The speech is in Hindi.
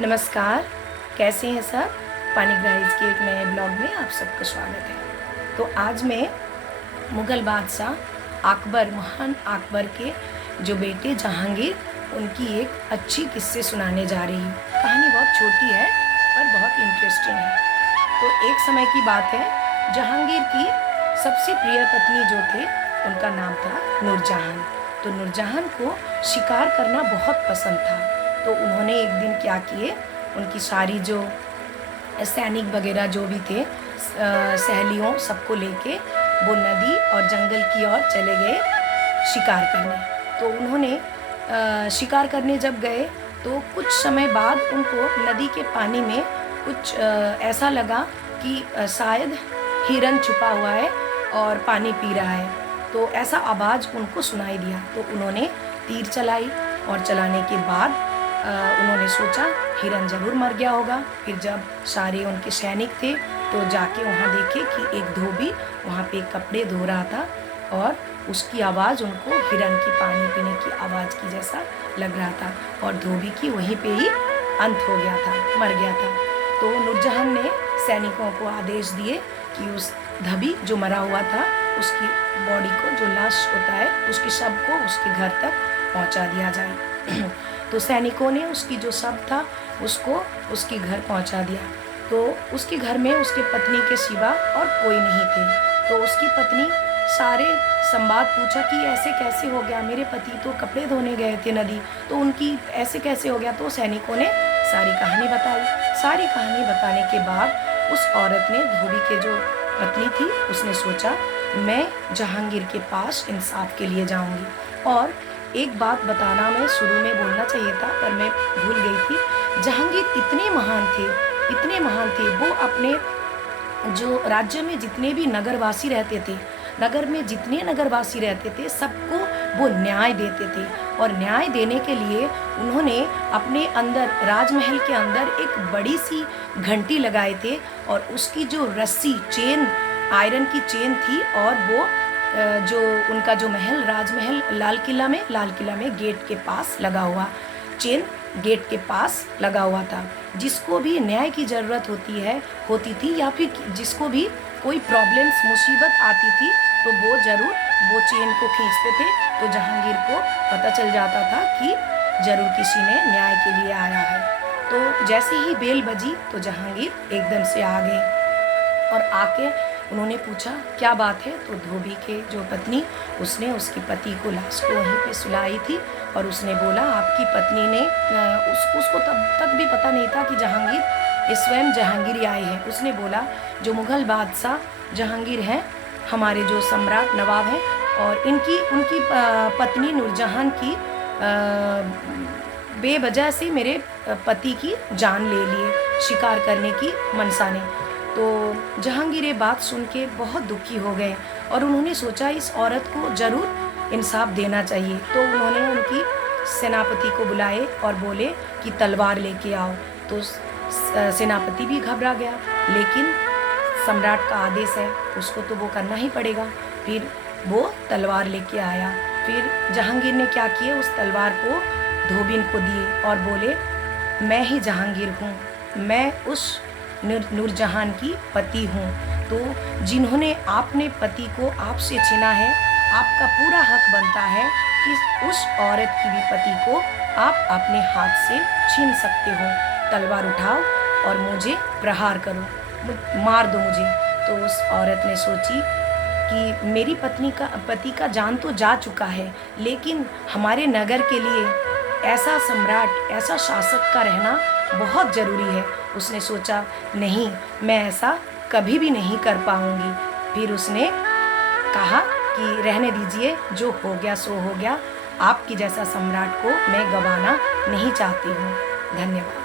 नमस्कार, कैसे हैं सब? पानीग्राहीज के एक नए ब्लॉग में आप सबका स्वागत है। तो आज मैं मुग़ल बादशाह अकबर, महान अकबर के जो बेटे जहांगीर, उनकी एक अच्छी किस्से सुनाने जा रही हूँ। कहानी बहुत छोटी है पर बहुत इंटरेस्टिंग है। तो एक समय की बात है, जहांगीर की सबसे प्रिय पत्नी जो थे, उनका नाम था नूरजहान। तो नूरजहान को शिकार करना बहुत पसंद था। तो उन्होंने एक दिन क्या किए, उनकी सारी जो सैनिक वगैरह जो भी थे, सहेलियों सबको लेके वो नदी और जंगल की ओर चले गए शिकार करने। तो उन्होंने शिकार करने जब गए तो कुछ समय बाद उनको नदी के पानी में कुछ ऐसा लगा कि शायद हिरन छुपा हुआ है और पानी पी रहा है। तो ऐसा आवाज़ उनको सुनाई दिया। तो उन्होंने तीर चलाई और चलाने के बाद उन्होंने सोचा हिरन ज़रूर मर गया होगा। फिर जब सारे उनके सैनिक थे तो जाके वहाँ देखे कि एक धोबी वहाँ पे कपड़े धो रहा था और उसकी आवाज़ उनको हिरन की पानी पीने की आवाज़ की जैसा लग रहा था और धोबी की वहीं पे ही अंत हो गया था, मर गया था। तो नूरजहान ने सैनिकों को आदेश दिए कि उस धोबी जो मरा हुआ था उसकी बॉडी को, जो लाश होता है, उसकी शव को उसके घर तक पहुँचा दिया जाए। तो सैनिकों ने उसकी जो शव था उसको उसके घर पहुंचा दिया। तो उसके घर में उसके पत्नी के सिवा और कोई नहीं थे। तो उसकी पत्नी सारे संवाद पूछा कि ऐसे कैसे हो गया, मेरे पति तो कपड़े धोने गए थे नदी, तो उनकी ऐसे कैसे हो गया। तो सैनिकों ने सारी कहानी बताई। सारी कहानी बताने के बाद उस औरत ने, धोबी के जो पत्नी थी, उसने सोचा मैं जहांगीर के पास इंसाफ के लिए जाऊंगी। और एक बात बताना मैं शुरू में बोलना चाहिए था पर मैं भूल गई थी। जहांगीर इतने महान थे, वो अपने जो राज्य में जितने भी नगरवासी रहते थे, नगर में जितने नगरवासी रहते थे, सबको वो न्याय देते थे। और न्याय देने के लिए उन्होंने अपने अंदर, राजमहल के अंदर एक बड़ी सी घंटी लगाए थे और उसकी जो रस्सी, चेन, आयरन की चेन थी और वो जो उनका जो महल, राजमहल लाल किला में गेट के पास लगा हुआ, चेन गेट के पास लगा हुआ था। जिसको भी न्याय की ज़रूरत होती थी या फिर जिसको भी कोई प्रॉब्लम्स, मुसीबत आती थी, तो वो ज़रूर वो चेन को खींचते थे। तो जहांगीर को पता चल जाता था कि ज़रूर किसी ने न्याय के लिए आया है। तो जैसे ही बेल बजी तो जहांगीर एकदम से आ गए और आके उन्होंने पूछा क्या बात है। तो धोबी के जो पत्नी, उसने उसकी पति को, लाश को वहीं पे सुलाई थी और उसने बोला आपकी पत्नी ने, उसको तब तक भी पता नहीं था कि जहांगीर, ये स्वयं जहांगीर ही आए हैं। उसने बोला जो मुग़ल बादशाह जहांगीर हैं, हमारे जो सम्राट नवाब हैं, और उनकी पत्नी नूरजहान की बेवजह से मेरे पति की जान ले लिए शिकार करने की मनसा ने। तो जहांगीर ये बात सुन के बहुत दुखी हो गए और उन्होंने सोचा इस औरत को ज़रूर इंसाफ देना चाहिए। तो उन्होंने उनकी सेनापति को बुलाए और बोले कि तलवार लेके आओ। तो सेनापति भी घबरा गया, लेकिन सम्राट का आदेश है, उसको तो वो करना ही पड़ेगा। फिर वो तलवार लेके आया। फिर जहांगीर ने क्या किया, उस तलवार को धोबी को दिए और बोले मैं ही जहांगीर हूँ, मैं उस नूरजहान की पति हूँ। तो जिन्होंने आपने पति को आपसे छीना है, आपका पूरा हक बनता है कि उस औरत की भी पति को आप अपने हाथ से छीन सकते हो। तलवार उठाओ और मुझे प्रहार करो, मार दो मुझे। तो उस औरत ने सोची कि मेरी पति का जान तो जा चुका है, लेकिन हमारे नगर के लिए ऐसा सम्राट, ऐसा शासक का रहना बहुत ज़रूरी है। उसने सोचा नहीं, मैं ऐसा कभी भी नहीं कर पाऊंगी। फिर उसने कहा कि रहने दीजिए, जो हो गया सो हो गया, आपकी जैसा सम्राट को मैं गंवाना नहीं चाहती हूँ। धन्यवाद।